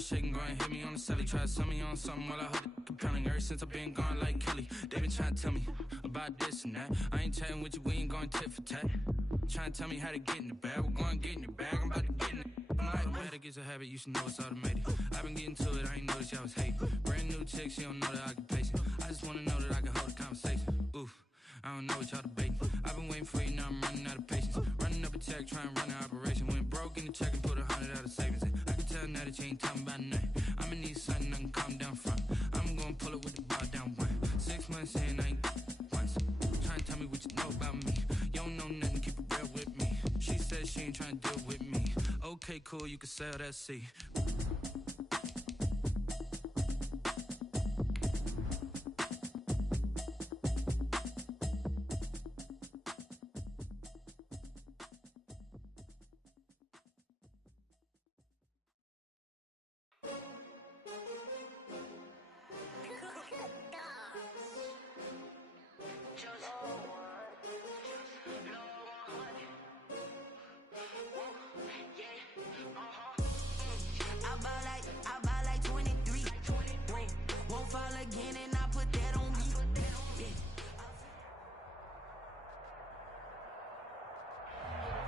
was shaking, go and hit me on the celly. Try to sell me on something while I heard it compelling. Ever since I've been gone like Kelly, they been trying to tell me about this and that. I ain't chatting with you, we ain't going tit for tat. Trying to tell me how to get in the bag. We're going to get in your bag, I'm about to get in it. I'm like, bad, it gets a habit, you should know it's automated. I've been getting to it, I ain't noticed y'all was hating. Brand new chick, she don't know that I can pace it. I just wanna know that I can hold a conversation. Oof, I don't know what y'all debating. I've been waiting for you, now I'm running out of patience. Running up a check, trying to run an operation. Went broke in the check and put 100 out of savings in. I can tell now that you ain't talking about nothing. I'ma need something I can calm down front. I'm gonna pull it with the bar down one. 6 months in, I ain't once. Trying to tell me what you know about me. You don't know nothing, keep it real with me. She said she ain't trying to deal with me. Okay, cool, you can sell that seat.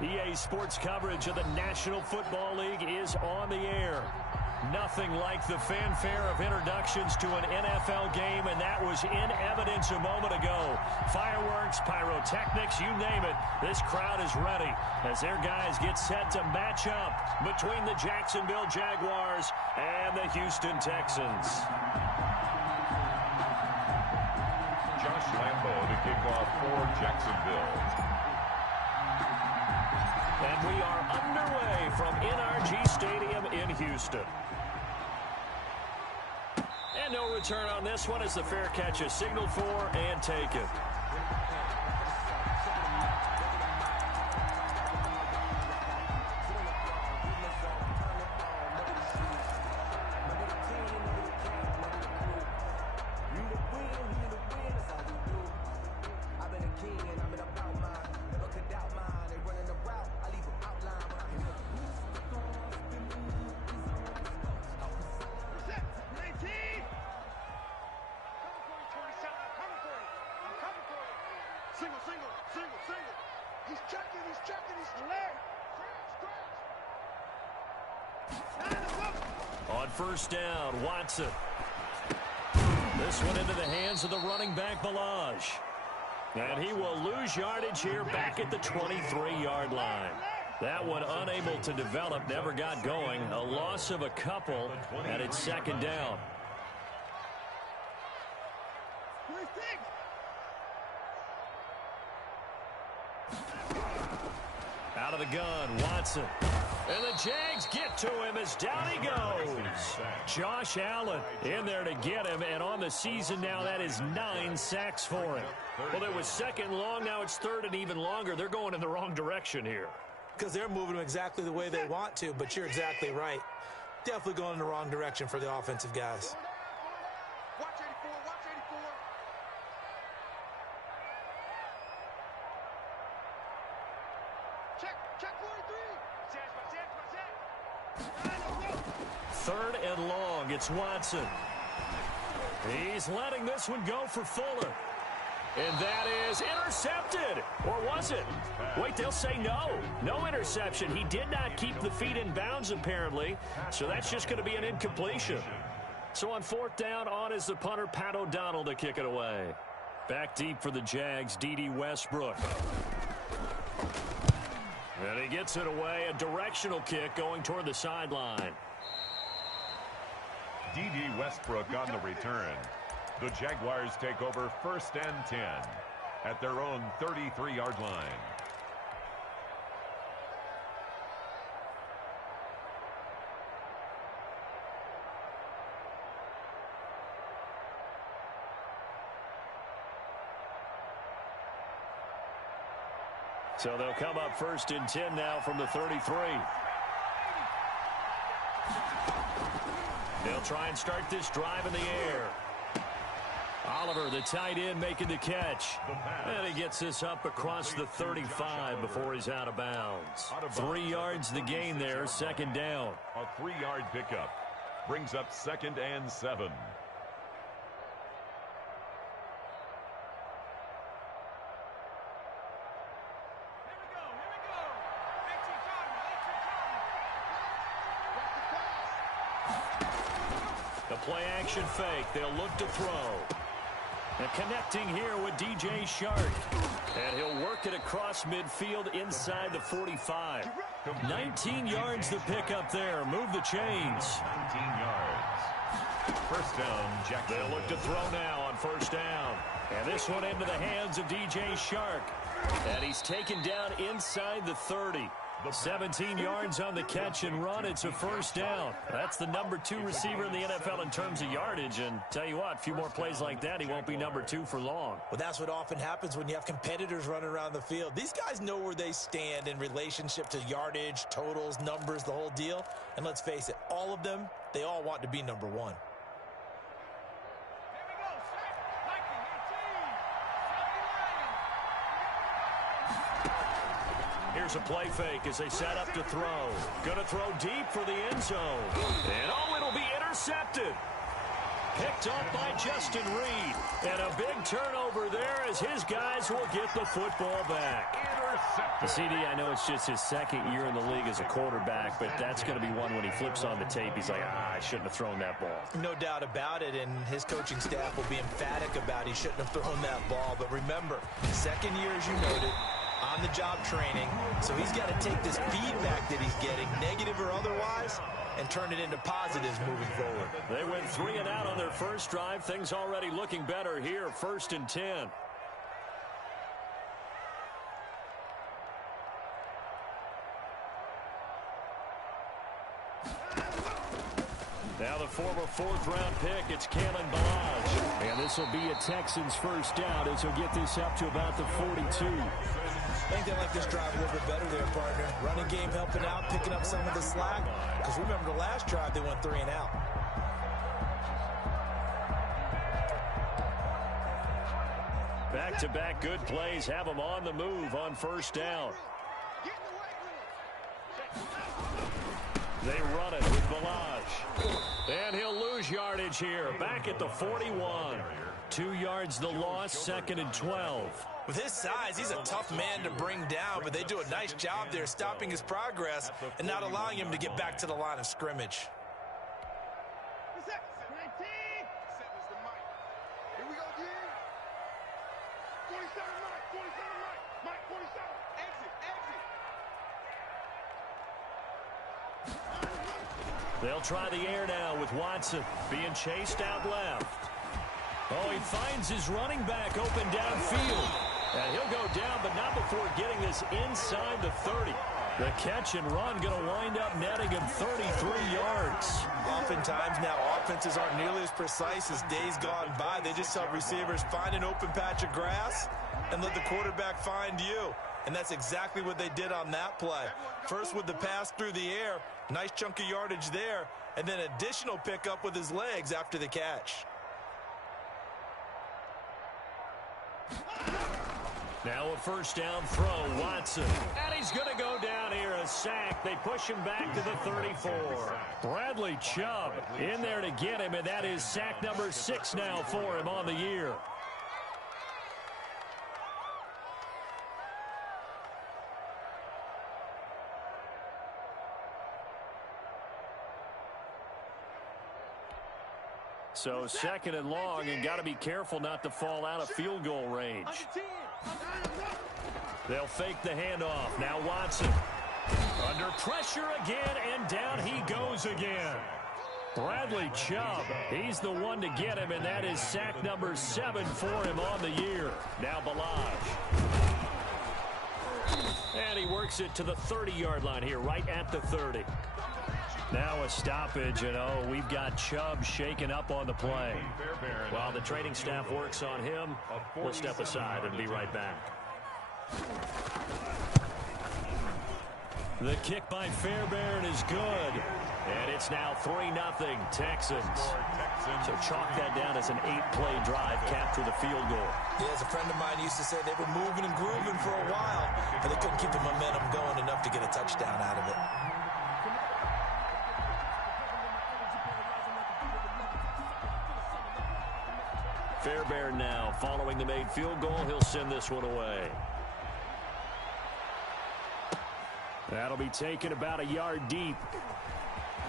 EA Sports coverage of the National Football League is on the air. Nothing like the fanfare of introductions to an NFL game, and that was in evidence a moment ago. Fireworks, pyrotechnics, you name it. This crowd is ready as their guys get set to match up between the Jacksonville Jaguars and the Houston Texans. Josh Lambo to kick off for Jacksonville. And we are underway from NRG Stadium in Houston. And no return on this one as the fair catch is signaled for and taken. On first down, Watson. This one into the hands of the running back, Balaj. And he will lose yardage here back at the 23-yard line. That one unable to develop, never got going. A loss of a couple, and it's second down. Out of the gun, Watson. And the Jags get to him as down he goes. Josh Allen in there to get him, and on the season now, that is 9 sacks for him. Well, it was second and long, now it's third and even longer. They're going in the wrong direction here. Because they're moving them exactly the way they want to, but you're exactly right. Definitely going in the wrong direction for the offensive guys. Watch 84, watch 84. Check 43. Third and long, it's Watson. He's letting this one go for Fuller. And that is intercepted. Or was it? Wait, they'll say no. No interception. He did not keep the feet in bounds, apparently. So that's just going to be an incompletion. So on fourth down, on is the punter, Pat O'Donnell, to kick it away. Back deep for the Jags, D.D. Westbrook. And he gets it away. A directional kick going toward the sideline. D.D. Westbrook on the return. The Jaguars take over first and 10 at their own 33-yard line. So they'll come up first and 10 now from the 33. They'll try and start this drive in the air. Oliver, the tight end, making the catch. And he gets this up across the 35 before he's out of bounds. 3 yards the gain there, second down. A 3-yard pickup. Brings up 2nd and 7. The play action fake. They'll look to throw. And connecting here with DJ Shark. And he'll work it across midfield inside the 45. 19 yards to pick up there. Move the chains. 19 yards. First down, Jacksonville. They'll look to throw now on first down. And this one into the hands of DJ Shark. And he's taken down inside the 30. 17 yards on the catch and run. It's a first down. That's the number 2 receiver in the NFL in terms of yardage. And tell you what, a few more plays like that, he won't be number 2 for long. Well, that's what often happens when you have competitors running around the field. These guys know where they stand in relationship to yardage, totals, numbers, the whole deal. And let's face it, all of them, they all want to be number 1. Here's a play fake as they set up to throw. Gonna throw deep for the end zone. And oh, it'll be intercepted. Picked up by Justin Reed. And a big turnover there as his guys will get the football back. The CD, I know it's just his 2nd year in the league as a quarterback, but that's going to be one when he flips on the tape. He's like, I shouldn't have thrown that ball. No doubt about it, and his coaching staff will be emphatic about he shouldn't have thrown that ball. But remember, 2nd year, as you noted, on-the-job training, so he's got to take this feedback that he's getting, negative or otherwise, and turn it into positives moving forward. They went 3 and out on their first drive. Things already looking better here, 1st and 10. Now the former 4th-round pick, it's Kalen Ballage. And this will be a Texans first down as he'll get this up to about the 42. I think they like this drive a little bit better there, partner. Running game helping out, picking up some of the slack. Because remember the last drive, they went 3 and out. Back-to-back good plays have them on the move on first down. They run it with Ballage. And he'll lose yardage here. Back at the 41. 2 yards the loss, 2nd and 12. With his size, he's a tough man to bring down, but they do a nice job there stopping his progress and not allowing him to get back to the line of scrimmage. Here we go, G. 47, Mike, 47. Exit. They'll try the air now with Watson being chased out left. Oh, he finds his running back open downfield. And he'll go down, but not before getting this inside the 30. The catch and run going to wind up netting him 33 yards. Oftentimes now offenses aren't nearly as precise as days gone by. They just help receivers find an open patch of grass and let the quarterback find you. And that's exactly what they did on that play. First with the pass through the air, nice chunk of yardage there, and then additional pickup with his legs after the catch. Now a first down throw, Watson. And he's going to go down here, a sack. They push him back to the 34. Bradley Chubb in there to get him, and that is sack number 6 now for him on the year. So 2nd and long, and got to be careful not to fall out of field goal range. They'll fake the handoff. Now Watson under pressure again, and down he goes again. Bradley Chubb, he's the one to get him, and that is sack number 7 for him on the year. Now Ballage. And he works it to the 30-yard line here, right at the 30. Now a stoppage, and oh, we've got Chubb shaken up on the play. While the training staff works on him, we'll step aside and be right back. The kick by Fairbairn is good. And it's now 3-0 Texans. So chalk that down as an 8-play drive, capture the field goal. Yeah, as a friend of mine used to say, they were moving and grooving for a while, but they couldn't keep the momentum going enough to get a touchdown out of it. Fairbairn now following the made field goal. He'll send this one away. That'll be taken about a yard deep.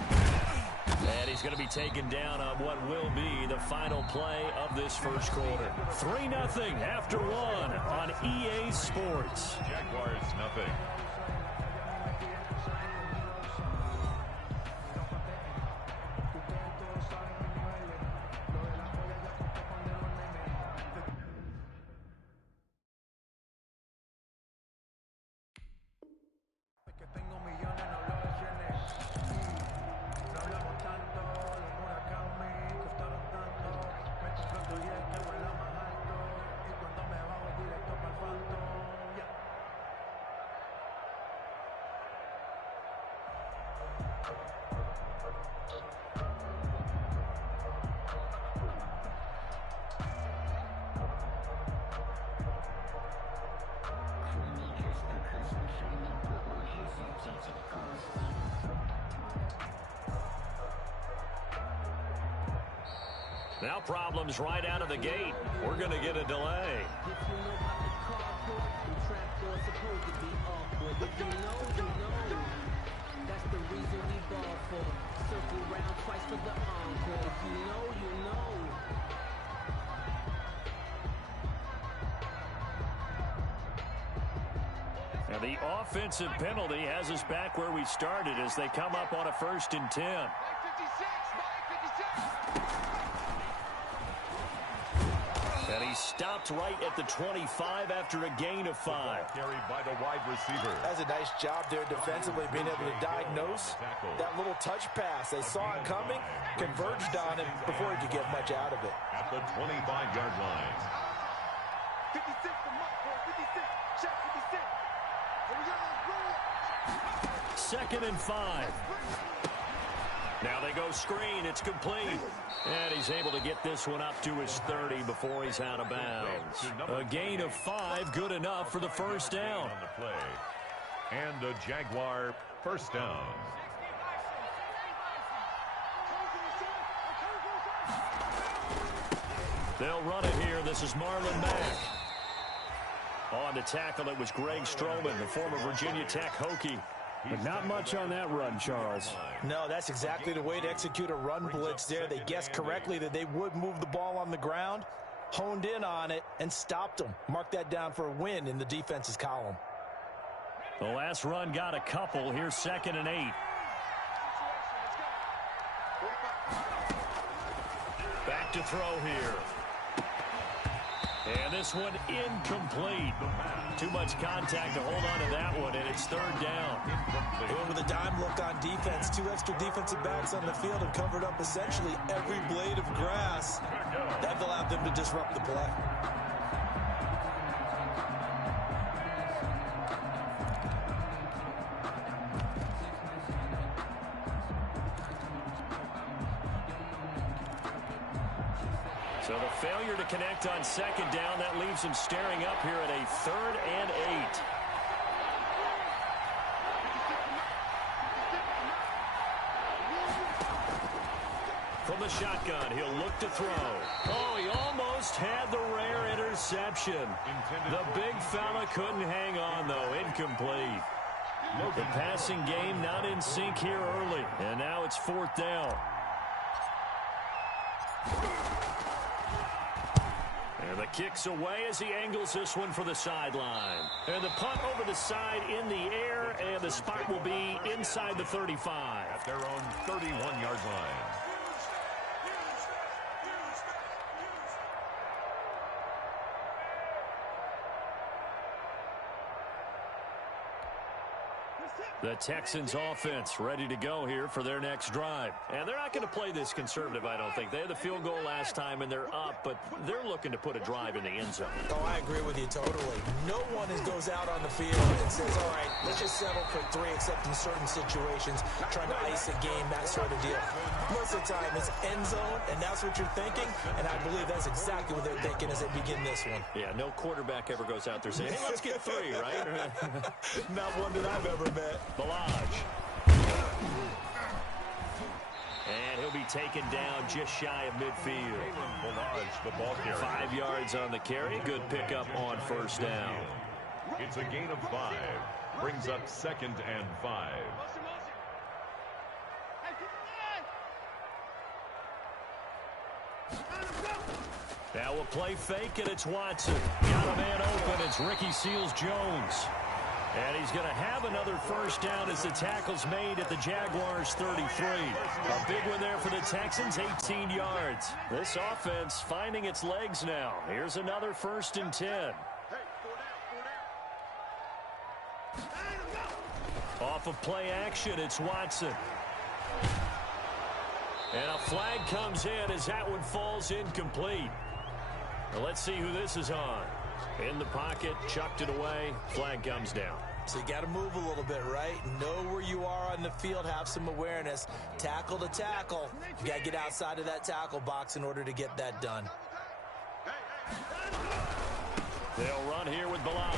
And he's going to be taken down on what will be the final play of this first quarter. 3-0 after one on EA Sports. Jaguars nothing. Now problems right out of the gate. We're going to get a delay. And the offensive penalty has us back where we started as they come up on a 1st and 10. And he stopped right at the 25 after a gain of 5. Carried by the wide receiver. That's a nice job there defensively, being able to diagnose that little touch pass. They saw it coming, converged on him before he could get much out of it. At the 25-yard line. 56 for Mike, 56. Check 56. Here we go. Second and 5. Now they go screen. It's complete. And he's able to get this one up to his 30 before he's out of bounds. A gain of 5, good enough for the first down. On the play. And a Jaguar first down. They'll run it here. This is Marlon Mack. On the tackle, it was Greg Stroman, the former Virginia Tech Hokie. But not much on that run, Charles. No, that's exactly the way to execute a run blitz there. They guessed correctly that they would move the ball on the ground, honed in on it, and stopped them. Mark that down for a win in the defense's column. The last run got a couple. Here's 2nd and 8. Back to throw here. And this one incomplete. Too much contact to hold on to that one, and it's 3rd down. And with a dime look on defense, 2 extra defensive backs on the field have covered up essentially every blade of grass. That allowed them to disrupt the play. So the failure to connect on 2nd down, that leaves him staring up here at a 3rd and 8. From the shotgun, he'll look to throw. Oh, he almost had the rare interception. The big fella couldn't hang on, though. Incomplete. The passing game not in sync here early, and now it's 4th down. And the kick's away as he angles this one for the sideline. And the punt over the side in the air, and the spot will be inside the 35. At their own 31-yard line. The Texans offense ready to go here for their next drive. And they're not going to play this conservative, I don't think. They had the field goal last time, and they're up, but they're looking to put a drive in the end zone. Oh, I agree with you totally. No one goes out on the field and says, all right, let's just settle for 3, except in certain situations, trying to ice a game, that sort of deal. Most of the time, it's end zone, and that's what you're thinking, and I believe that's exactly what they're thinking as they begin this one. Yeah, no quarterback ever goes out there saying, hey, let's get 3, right? Not one that I've ever met. Balaj. And he'll be taken down just shy of midfield. The ball carrier. 5 yards on the carry. Good pickup on first down. It's a gain of 5. Brings up 2nd and 5. Now we'll play fake, and it's Watson. Got a man open. It's Ricky Seals-Jones. And he's going to have another first down as the tackle's made at the Jaguars' 33. A big one there for the Texans, 18 yards. This offense finding its legs now. Here's another 1st and 10. Off of play action, it's Watson. And a flag comes in as that one falls incomplete. Now let's see who this is on. In the pocket, chucked it away, flag comes down. So you got to move a little bit, right? Know where you are on the field, have some awareness. Tackle to tackle. You got to get outside of that tackle box in order to get that done. They'll run here with Balaj.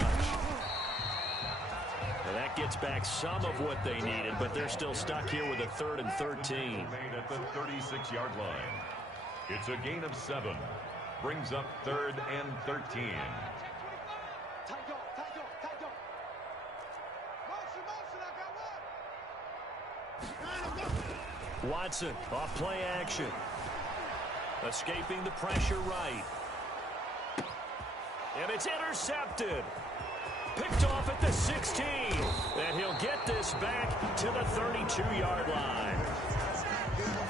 And that gets back some of what they needed, but they're still stuck here with a 3rd and 13. Made at the 36-yard line. It's a gain of 7. Brings up 3rd and 13. Watson off play action. Escaping the pressure right. And it's intercepted. Picked off at the 16. And he'll get this back to the 32-yard line.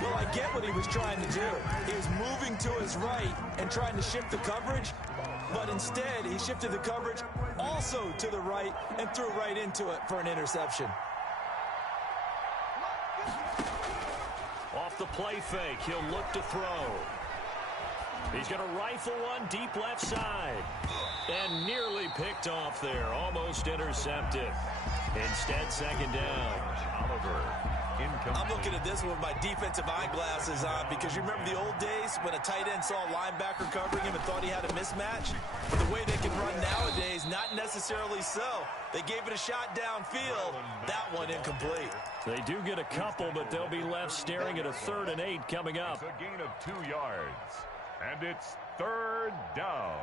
Well, I get what he was trying to do. He was moving to his right and trying to shift the coverage, but instead he shifted the coverage also to the right and threw right into it for an interception. Off the play fake, he'll look to throw. He's going to rifle one deep left side. And nearly picked off there, almost intercepted. Instead, 2nd down. Oliver. I'm looking at this one with my defensive eyeglasses on because you remember the old days when a tight end saw a linebacker covering him and thought he had a mismatch? The way they can run nowadays, not necessarily so. They gave it a shot downfield. That one incomplete. They do get a couple, but they'll be left staring at a 3rd and 8 coming up. It's a gain of 2 yards. And it's 3rd down.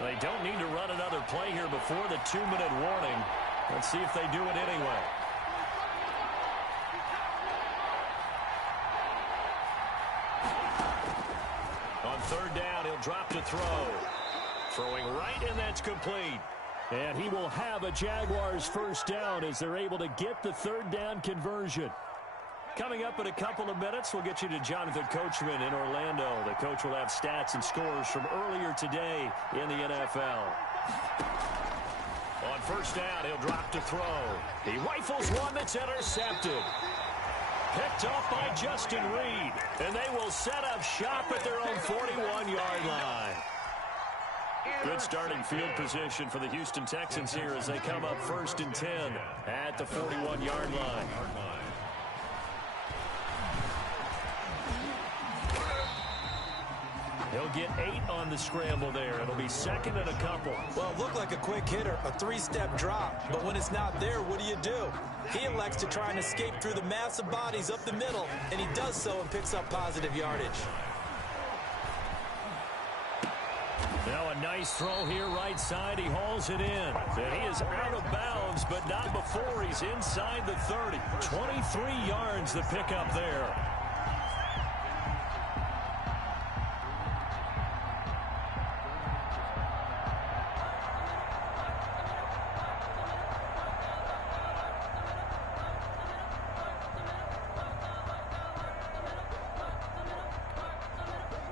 They don't need to run another play here before the 2-minute warning. Let's see if they do it anyway. On 3rd down, he'll drop to throw. Throwing right, and that's complete. And he will have a Jaguars first down as they're able to get the 3rd down conversion. Coming up in a couple of minutes, we'll get you to Jonathan Coachman in Orlando. The coach will have stats and scores from earlier today in the NFL. On 1st down, he'll drop to throw. He rifles one that's intercepted. Picked off by Justin Reed. And they will set up shop at their own 41-yard line. Good starting field position for the Houston Texans here as they come up 1st and 10 at the 41-yard line. He'll get 8 on the scramble there. It'll be 2nd and a couple. Well, it looked like a quick hitter, a 3-step drop. But when it's not there, what do? He elects to try and escape through the massive bodies up the middle, and he does so and picks up positive yardage. Now a nice throw here right side. He hauls it in. And he is out of bounds, but not before he's inside the 30. 23 yards the pickup there.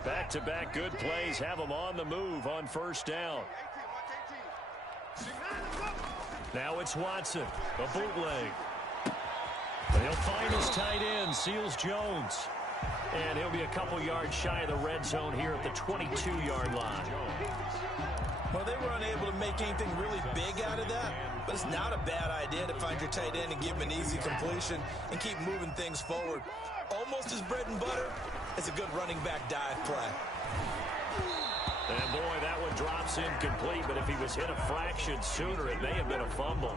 Back-to-back good plays have him on the move on 1st down. Now it's Watson, a bootleg. And he'll find his tight end, Seals-Jones. And he'll be a couple yards shy of the red zone here at the 22-yard line. Well, they were unable to make anything really big out of that, but it's not a bad idea to find your tight end and give him an easy completion and keep moving things forward. Almost his bread and butter. It's a good running back dive play. And boy, that one drops incomplete, but if he was hit a fraction sooner, it may have been a fumble.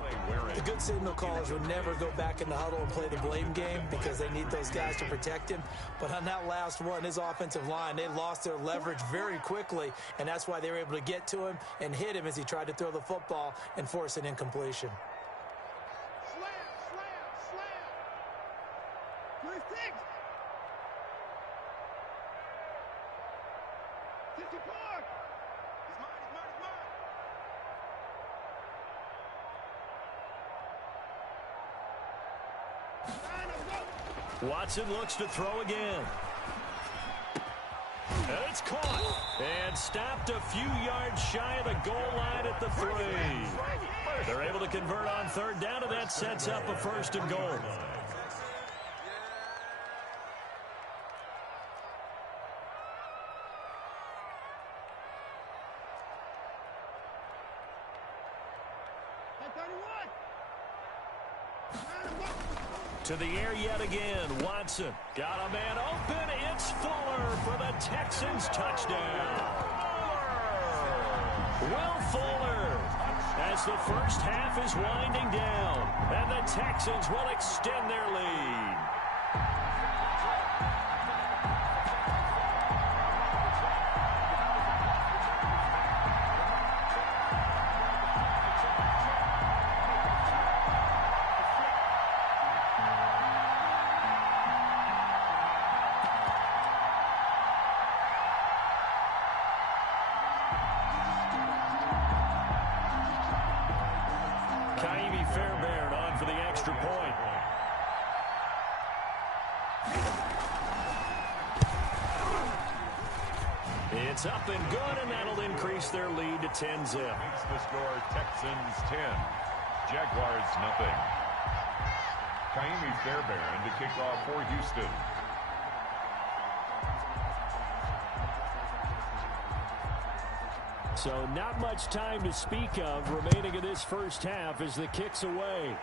The good signal callers would never go back in the huddle and play the blame game because they need those guys to protect him. But on that last one, his offensive line, they lost their leverage very quickly, and that's why they were able to get to him and hit him as he tried to throw the football and force an incompletion. Watson looks to throw again. And it's caught. And stopped a few yards shy of the goal line at the 3. They're able to convert on third down, and that sets up a 1st and goal. To the air yet again. Watson got a man open. It's Fuller for the Texans touchdown. Will Fuller, as the first half is winding down, and the Texans will extend their lead. It's up and good, and that'll increase their lead to 10-zip. Makes the score Texans 10, Jaguars nothing. Kaimi Fairbairn to kick off for Houston. So not much time to speak of remaining in this first half as the kick's away.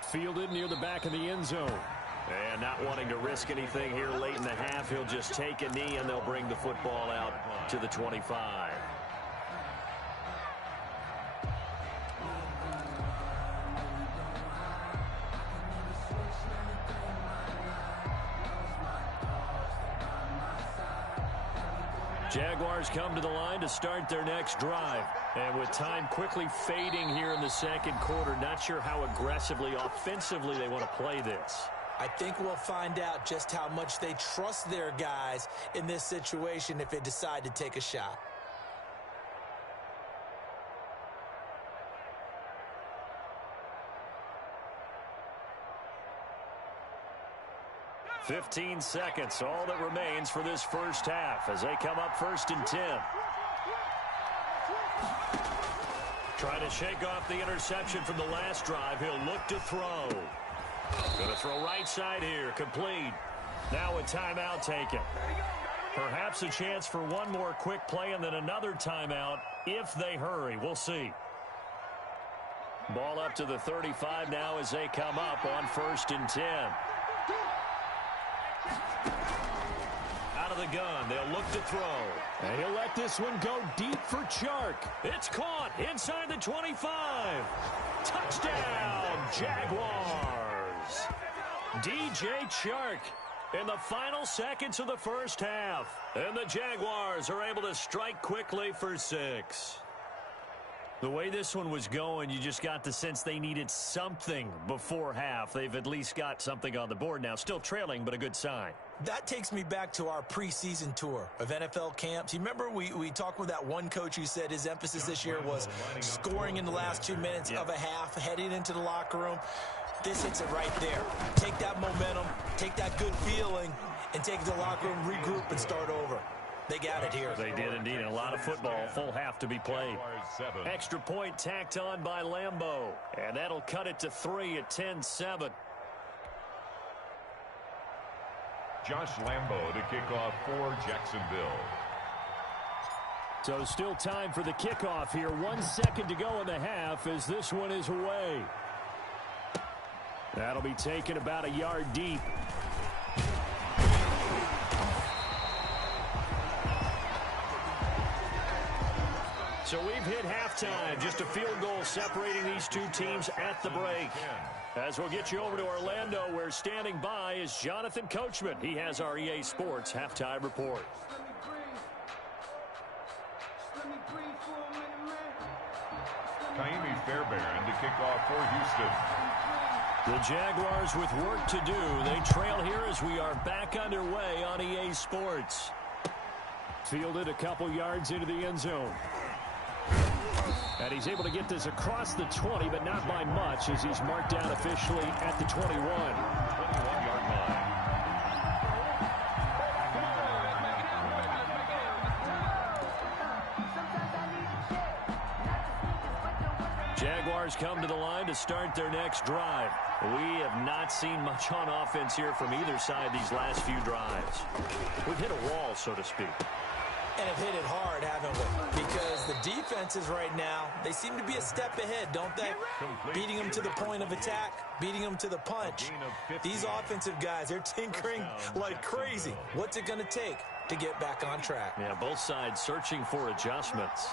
Fielded near the back of the end zone. And not wanting to risk anything here late in the half, he'll just take a knee and they'll bring the football out to the 25. Jaguars come to the line to start their next drive. And with time quickly fading here in the second quarter, not sure how aggressively, offensively they want to play this. I think we'll find out just how much they trust their guys in this situation if they decide to take a shot. "15 seconds, all that remains for this first half as they come up 1st and 10. Trying to shake off the interception from the last drive. He'll look to throw. Going to throw right side here. Complete. Now a timeout taken. Perhaps a chance for one more quick play and then another timeout if they hurry. We'll see. Ball up to the 35 now as they come up on 1st and 10. Out of the gun. They'll look to throw. And he'll let this one go deep for Chark. It's caught inside the 25. Touchdown, Jaguars. DJ Chark in the final seconds of the first half. And the Jaguars are able to strike quickly for 6. The way this one was going, you just got the sense they needed something before half. They've at least got something on the board now. Still trailing, but a good sign. That takes me back to our preseason tour of NFL camps. You remember we talked with that one coach who said his emphasis this year was scoring in the last 2 minutes of a half, heading into the locker room. This hits it right there. Take that momentum, take that good feeling, and take it to the locker room, regroup, and start over. They got it here. They did indeed. And a lot of football, full half to be played. Extra point tacked on by Lambeau. And that'll cut it to 3 at 10-7. Josh Lambeau to kick off for Jacksonville. So still time for the kickoff here. 1 second to go in the half as this one is away. That'll be taken about a yard deep. So we've hit halftime. Just a field goal separating these two teams at the break. As we'll get you over to Orlando, where standing by is Jonathan Coachman. He has our EA Sports halftime report. Kaimi Fairbairn to kick off for Houston. The Jaguars with work to do. They trail here as we are back underway on EA Sports. Fielded a couple yards into the end zone. And he's able to get this across the 20, but not by much, as he's marked down officially at the 21. 21-yard line. Jaguars come to the line to start their next drive. We have not seen much on offense here from either side these last few drives. We've hit a wall, so to speak. And have hit it hard, haven't we? Because the defenses right now, they seem to be a step ahead, don't they? Beating them to the point of attack, beating them to the punch. These offensive guys, they're tinkering like crazy. What's it going to take to get back on track? Yeah, both sides searching for adjustments.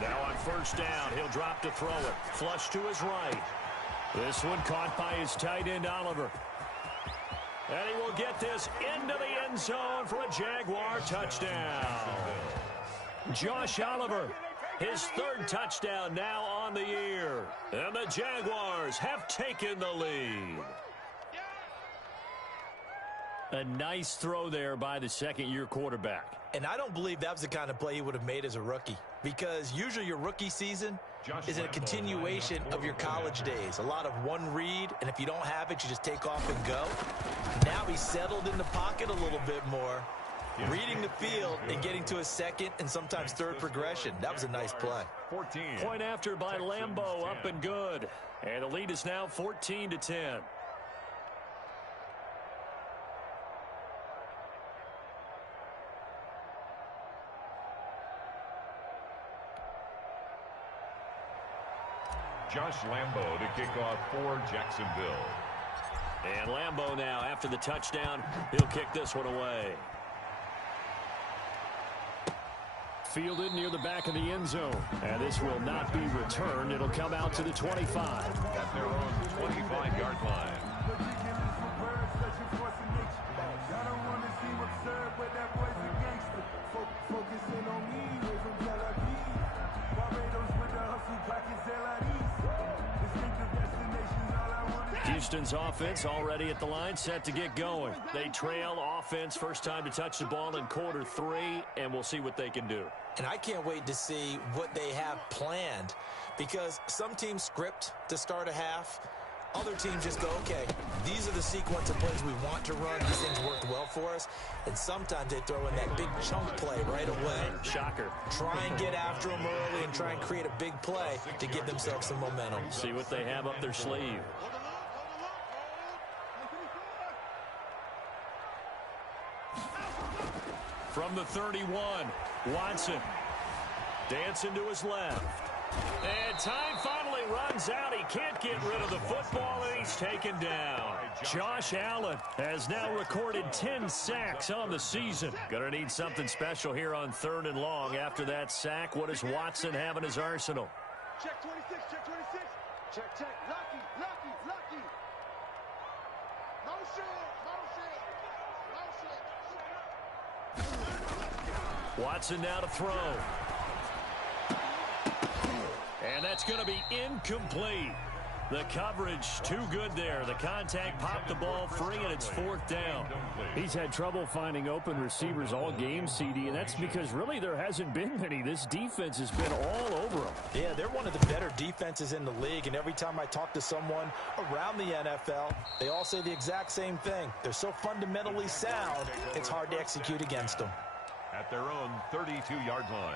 Now on first down, he'll drop to throw it. Flush to his right. This one caught by his tight end, Oliver. And he will get this into the end zone for a Jaguar touchdown. Josh Oliver, his third touchdown now on the year. And the Jaguars have taken the lead. A nice throw there by the second-year quarterback. And I don't believe that was the kind of play he would have made as a rookie, because usually your rookie season is a continuation of your college days. A lot of one read, and if you don't have it, you just take off and go. Now he's settled in the pocket a little bit more, reading the field and getting to a second and sometimes third progression. That was a nice play. 14. Point after by Lambeau, up and good. And the lead is now 14-10. Josh Lambeau to kick off for Jacksonville. And Lambeau now, after the touchdown, he'll kick this one away. Fielded near the back of the end zone. And this will not be returned. It'll come out to the 25. At their own 25-yard line. Houston's offense already at the line, set to get going. They trail offense, first time to touch the ball in quarter three, and we'll see what they can do. And I can't wait to see what they have planned, because some teams script to start a half. Other teams just go, okay, these are the sequence of plays we want to run. These things worked well for us. And sometimes they throw in that big chunk play right away. Shocker. Try and get after them early and try and create a big play to give themselves some momentum. See what they have up their sleeve. From the 31, Watson dancing to his left. And time finally runs out. He can't get rid of the football, and he's taken down. Josh Allen has now recorded 10 sacks on the season. Gonna need something special here on 3rd and long. After that sack, what does Watson have in his arsenal? Check 26, check 26. Check, check. Lucky, lucky, lucky. No shit, no shit, no shit. Watson now to throw. And that's going to be incomplete. The coverage too good there. The contact popped the ball free, and it's 4th down. He's had trouble finding open receivers all game, CD, and that's because really there hasn't been many. This defense has been all over them. Yeah, they're one of the better defenses in the league, and every time I talk to someone around the NFL, they all say the exact same thing. They're so fundamentally sound, it's hard to execute against them. At their own 32-yard line.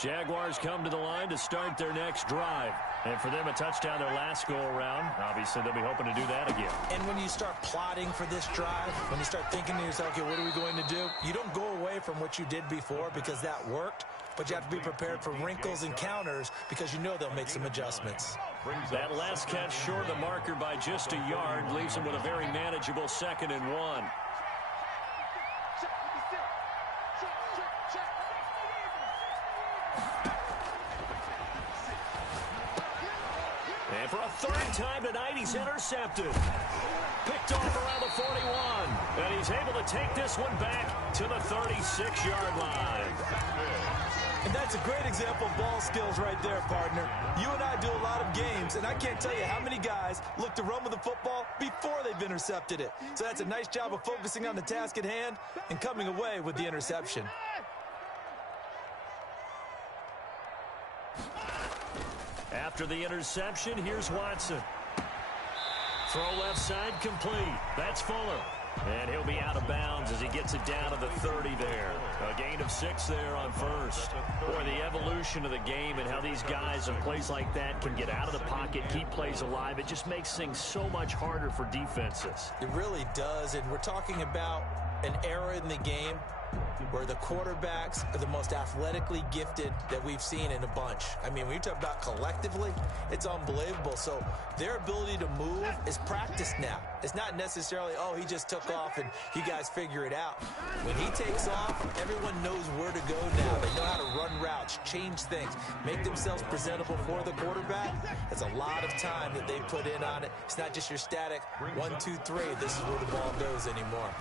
Jaguars come to the line to start their next drive. And for them, a touchdown their last go-around. Obviously, they'll be hoping to do that again. And when you start plotting for this drive, when you start thinking to yourself, okay, what are we going to do? You don't go away from what you did before because that worked, but you have to be prepared for wrinkles and counters because you know they'll make some adjustments. That last catch short of the marker by just a yard leaves him with a very manageable 2nd and 1. And for a 3rd time tonight, he's intercepted. Picked off around the 41. And he's able to take this one back to the 36-yard line. And that's a great example of ball skills right there, partner. You and I do a lot of games, and I can't tell you how many guys look to run with the football before they've intercepted it. So that's a nice job of focusing on the task at hand and coming away with the interception. After the interception, here's Watson. Throw left side complete. That's Fuller. And he'll be out of bounds as he gets it down to the 30 there. A gain of 6 there on first. Boy, the evolution of the game and how these guys in plays like that can get out of the pocket, keep plays alive, it just makes things so much harder for defenses. It really does, and we're talking about an era in the game where the quarterbacks are the most athletically gifted that we've seen in a bunch. I mean, when you talk about collectively, it's unbelievable. So their ability to move is practiced now. It's not necessarily, oh, he just took off and you guys figure it out. When he takes off, everyone knows where to go now. They know how to run routes, change things, make themselves presentable for the quarterback. That's a lot of time that they put in on it. It's not just your static 1, 2, 3. This is where the ball goes anymore.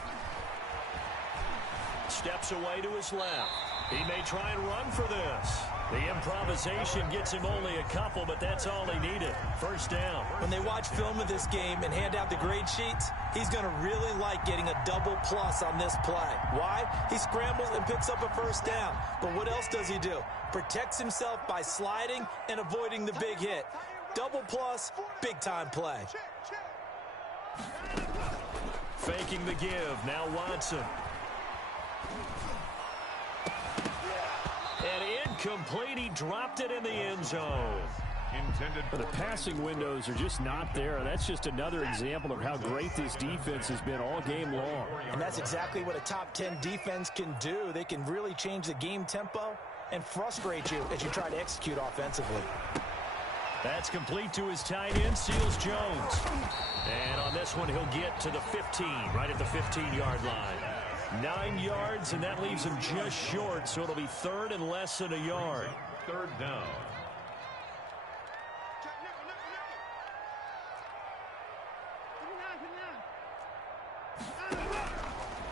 Steps away to his left. He may try and run for this. The improvisation gets him only a couple, but that's all he needed. 1st down. When they watch film of this game and hand out the grade sheets, he's going to really like getting a double plus on this play. Why? He scrambles and picks up a 1st down. But what else does he do? Protects himself by sliding and avoiding the big hit. Double plus, big-time play. Faking the give. Now Watson. And incomplete. He dropped it in the end zone. The passing windows are just not there. That's just another example of how great this defense has been all game long. And that's exactly what a top 10 defense can do. They can really change the game tempo and frustrate you as you try to execute offensively. That's complete to his tight end, Seals Jones. And on this one, he'll get to the 15, right at the 15-yard line. 9 yards, and that leaves him just short, so it'll be 3rd and less than a yard. 3rd down.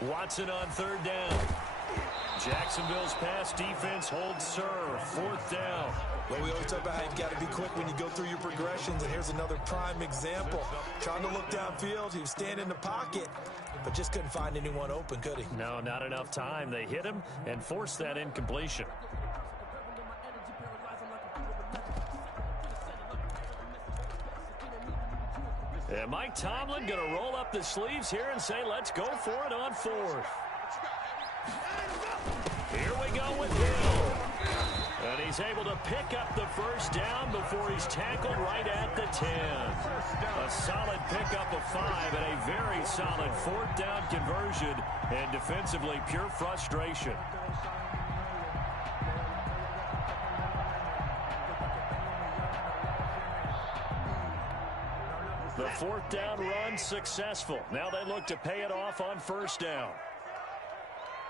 Watson on 3rd down. Jacksonville's pass defense holds serve. 4th down. Well, we always talk about how you've got to be quick when you go through your progressions, and here's another prime example. Trying to look downfield, he was standing in the pocket, but just couldn't find anyone open, could he? No, not enough time. They hit him and forced that incompletion. And Mike Tomlin going to roll up the sleeves here and say, let's go for it on 4th. Here we go with Hill. And he's able to pick up the 1st down before he's tackled right at the 10. A solid pickup of 5 and a very solid 4th down conversion, and defensively pure frustration. The 4th down run successful. Now they look to pay it off on 1st down.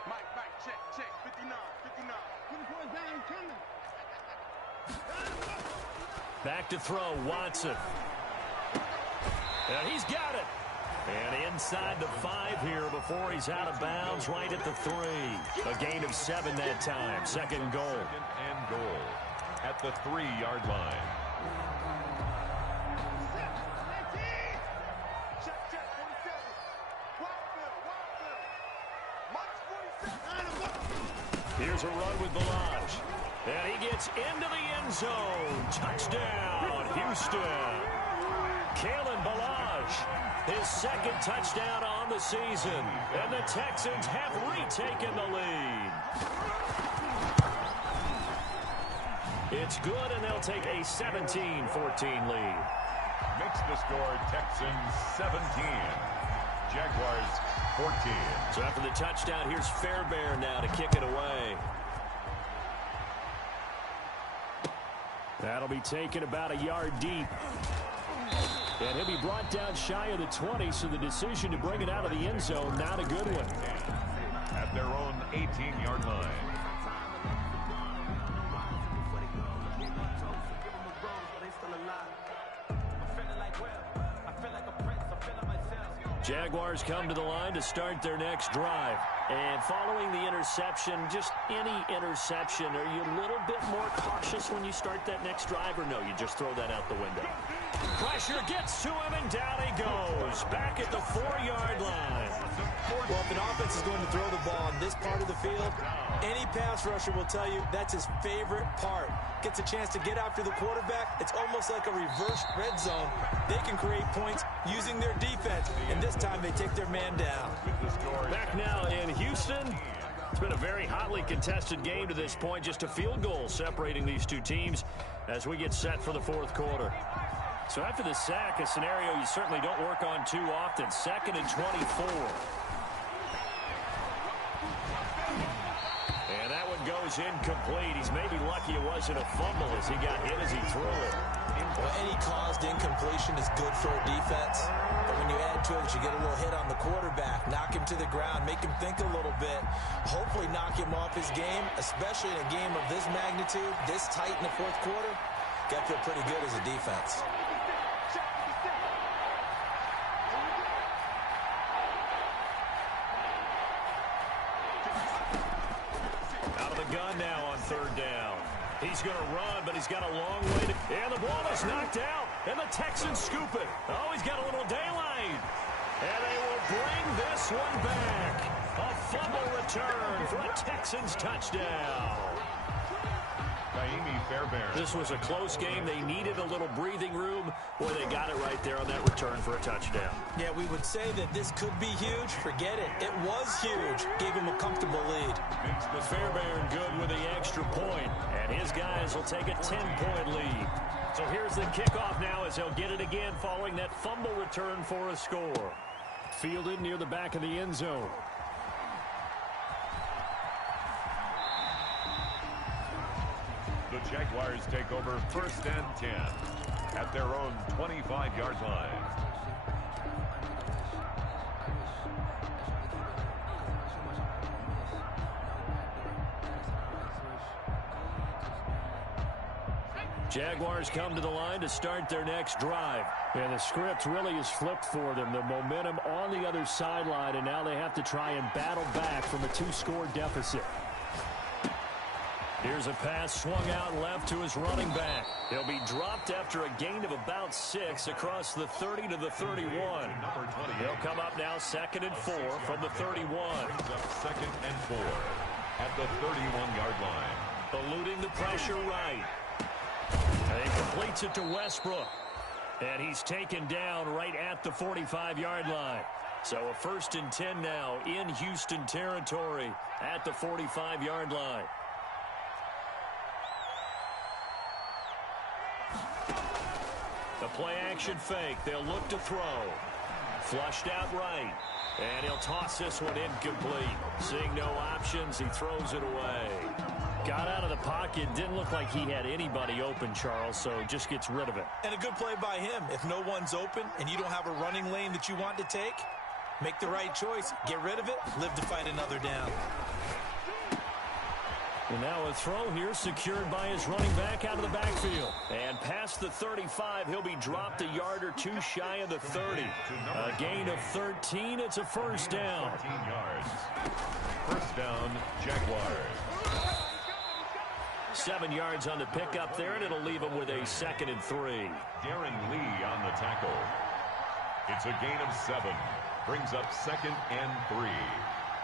Mike, check, 59. Back to throw, Watson. And he's got it. And inside the 5 here before he's out of bounds, right at the 3. A gain of 7 that time. 2nd goal. 2nd and goal at the 3-yard line. Here's a run with Balaj. And he gets into the end zone. Touchdown, Houston. Kalen Balaj, his 2nd touchdown on the season. And the Texans have retaken the lead. It's good, and they'll take a 17-14 lead. Makes the score Texans 17. Jaguars 14. So after the touchdown, here's Fairbairn now to kick it away. That'll be taken about a yard deep. And he'll be brought down shy of the 20, so the decision to bring it out of the end zone, not a good one. At their own 18-yard line. Jaguars come to the line to start their next drive. And following the interception, just any interception, are you a little bit more cautious when you start that next drive, or no, you just throw that out the window? Pressure gets to him, and down he goes. Back at the 4-yard line. Well, if an offense is going to throw the ball on this part of the field, any pass rusher will tell you that's his favorite part. Gets a chance to get after the quarterback. It's almost like a reverse red zone. They can create points using their defense, and this time they take their man down. Back now in Houston. It's been a very hotly contested game to this point. Just a field goal separating these two teams as we get set for the fourth quarter. So after the sack, a scenario you certainly don't work on too often. 2nd and 24. And that one goes incomplete. He's maybe lucky it wasn't a fumble as he got hit as he threw it. Well, any caused incompletion is good for a defense. But when you add to it that you get a little hit on the quarterback, knock him to the ground, make him think a little bit, hopefully knock him off his game, especially in a game of this magnitude, this tight in the fourth quarter, got to feel pretty good as a defense. Out of the gun now on 3rd down. He's going to run, but he's got a long way to... And the ball is knocked out, and the Texans scoop it. Oh, he's got a little daylight. And they will bring this one back. A fumble return for a Texans touchdown. This was a close game. They needed a little breathing room. Boy, they got it right there on that return for a touchdown. Yeah, we would say that this could be huge. Forget it. It was huge. Gave him a comfortable lead. But Fairbairn good with the extra point, and his guys will take a 10-point lead. So here's the kickoff now as he'll get it again following that fumble return for a score. Fielded near the back of the end zone. The Jaguars take over 1st and 10 at their own 25-yard line. Jaguars come to the line to start their next drive. And the script really is flipped for them. The momentum on the other sideline, and now they have to try and battle back from a 2-score deficit. Here's a pass swung out left to his running back. He'll be dropped after a gain of about 6 across the 30 to the 31. He'll come up now 2nd and 4 from the 31. 2nd and 4 at the 31-yard line. Eluding the pressure right. And he completes it to Westbrook. And he's taken down right at the 45-yard line. So a 1st and 10 now in Houston territory at the 45-yard line. The play-action fake. They'll look to throw. Flushed out right. And he'll toss this one incomplete. Seeing no options, he throws it away. Got out of the pocket. Didn't look like he had anybody open, Charles, so just gets rid of it. And a good play by him. If no one's open and you don't have a running lane that you want to take, make the right choice. Get rid of it. Live to fight another down. And now a throw here secured by his running back out of the backfield. And past the 35, he'll be dropped a yard or two shy of the 30. A gain of 13. It's a 1st down. 13 yards. 1st down, Jaguars. 7 yards on the pickup there, and it'll leave him with a 2nd and 3. Darren Lee on the tackle. It's a gain of 7. Brings up 2nd and 3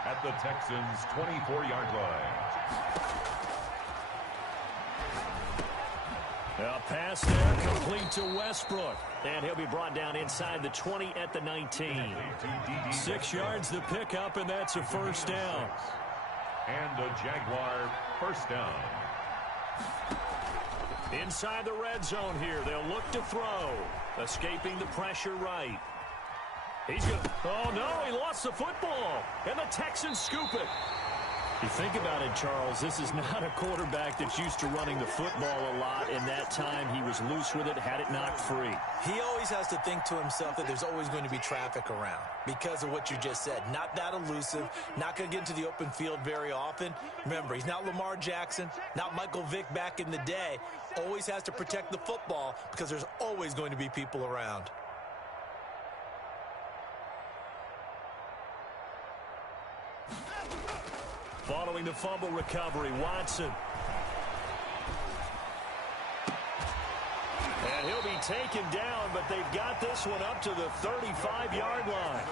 at the Texans' 24-yard line. A pass there, complete to Westbrook. And he'll be brought down inside the 20 at the 19. 6 yards the pickup, and that's a 1st down. And a Jaguar 1st down. Inside the red zone here. They'll look to throw. Escaping the pressure right. He's good. Oh, no, he lost the football. And the Texans scoop it. You think about it, Charles, this is not a quarterback that's used to running the football a lot. In that time, he was loose with it, had it knocked free. He always has to think to himself that there's always going to be traffic around because of what you just said. Not that elusive, not going to get into the open field very often. Remember, he's not Lamar Jackson, not Michael Vick back in the day. Always has to protect the football because there's always going to be people around. Following the fumble recovery, Watson. And he'll be taken down, but they've got this one up to the 35-yard line.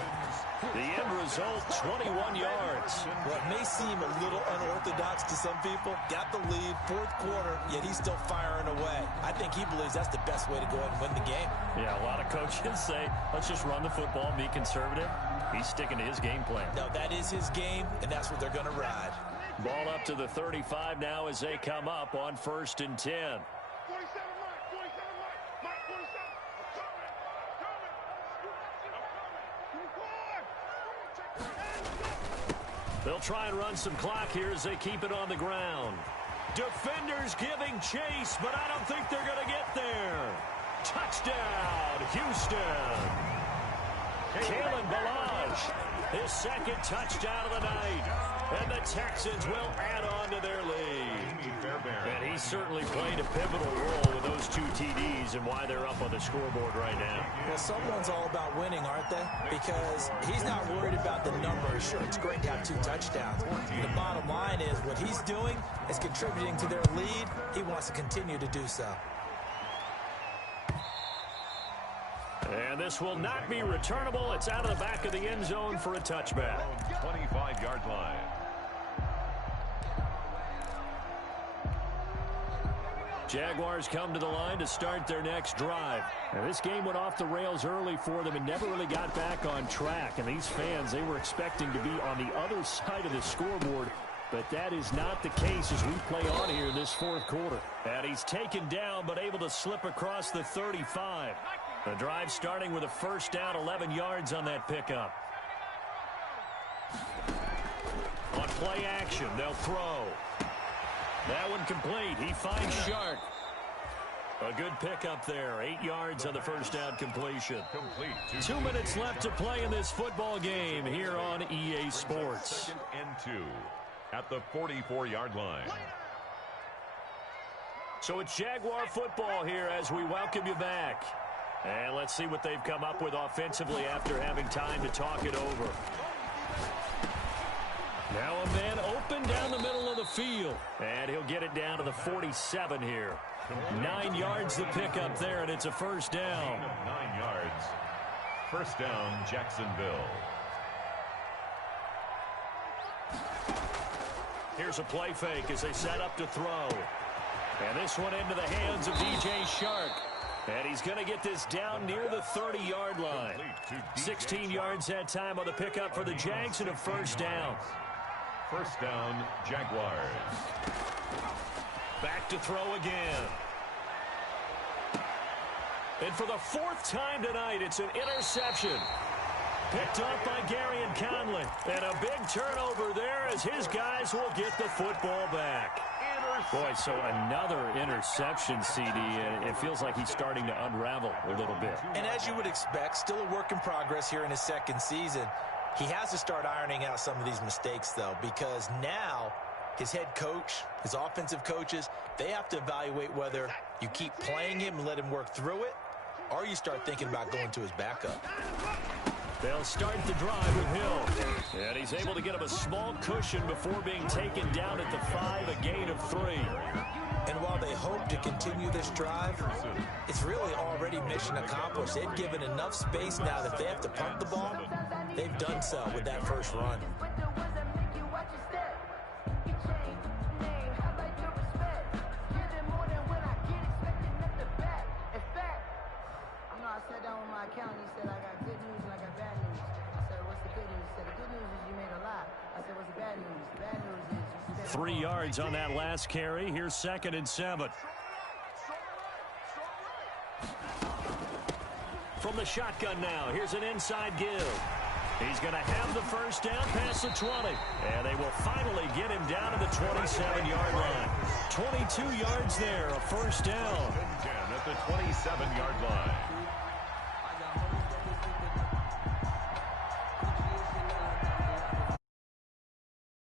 The end result, 21 yards. What may seem a little unorthodox to some people, got the lead, fourth quarter, yet he's still firing away. I think he believes that's the best way to go ahead and win the game. Yeah, a lot of coaches say, let's just run the football, be conservative. He's sticking to his game plan. No, that is his game, and that's what they're going to ride. Ball up to the 35 now as they come up on 1st and 10. 47, Mark, 47. I'm coming. They'll try and run some clock here as they keep it on the ground. Defenders giving chase, but I don't think they're going to get there. Touchdown, Houston. Kalen Ballage, his second touchdown of the night. And the Texans will add on to their lead. And he certainly played a pivotal role with those 2 TDs and why they're up on the scoreboard right now. Well, someone's all about winning, aren't they? Because he's not worried about the numbers. Sure, it's great to have 2 touchdowns. The bottom line is what he's doing is contributing to their lead. He wants to continue to do so. And this will not be returnable. It's out of the back of the end zone for a touchback. 25-yard line. Jaguars come to the line to start their next drive. Now, this game went off the rails early for them and never really got back on track. And these fans, they were expecting to be on the other side of the scoreboard. But that is not the case as we play on here in this 4th quarter. And he's taken down but able to slip across the 35. The drive starting with a first down, 11 yards on that pickup. On play action, they'll throw. That one complete. He finds Shark. A good pickup there. 8 yards on the first down completion. 2 minutes left to play in this football game here on EA Sports. 2nd and 2 at the 44-yard line. So it's Jaguar football here as we welcome you back. And let's see what they've come up with offensively after having time to talk it over. Now a man open down the middle of the field. And he'll get it down to the 47 here. 9 yards the pickup there, and it's a first down. 9 yards. First down, Jacksonville. Here's a play fake as they set up to throw. And this one into the hands of DJ Shark. And he's going to get this down near the 30-yard line. 16 yards that time on the pickup for the Jags and a first down. First down, Jaguars. Back to throw again. And for the 4th time tonight, it's an interception. Picked up by Gary and Conley. And a big turnover there as his guys will get the football back. Boy, so another interception, CD, and it feels like he's starting to unravel a little bit. And as you would expect, still a work in progress here in his 2nd season. He has to start ironing out some of these mistakes, though, because now his head coach, his offensive coaches, they have to evaluate whether you keep playing him and let him work through it, or you start thinking about going to his backup. They'll start the drive with Hill. And he's able to get him a small cushion before being taken down at the 5, a gain of 3. And while they hope to continue this drive, it's really already mission accomplished. They've given enough space now that if they have to punt the ball, they've done so with that first run. I sat down with my accountant. He said, I got good news and I got bad news. I said, what's the good news? He said, the good news is you made a lot. I said, what's the bad news? The bad news is you spent 3 yards on that last carry. Here's 2nd and 7. From the shotgun now, here's an inside give. He's going to have the first down past the 20. And they will finally get him down to the 27-yard line. 22 yards there, a first down. 10 at the 27-yard line.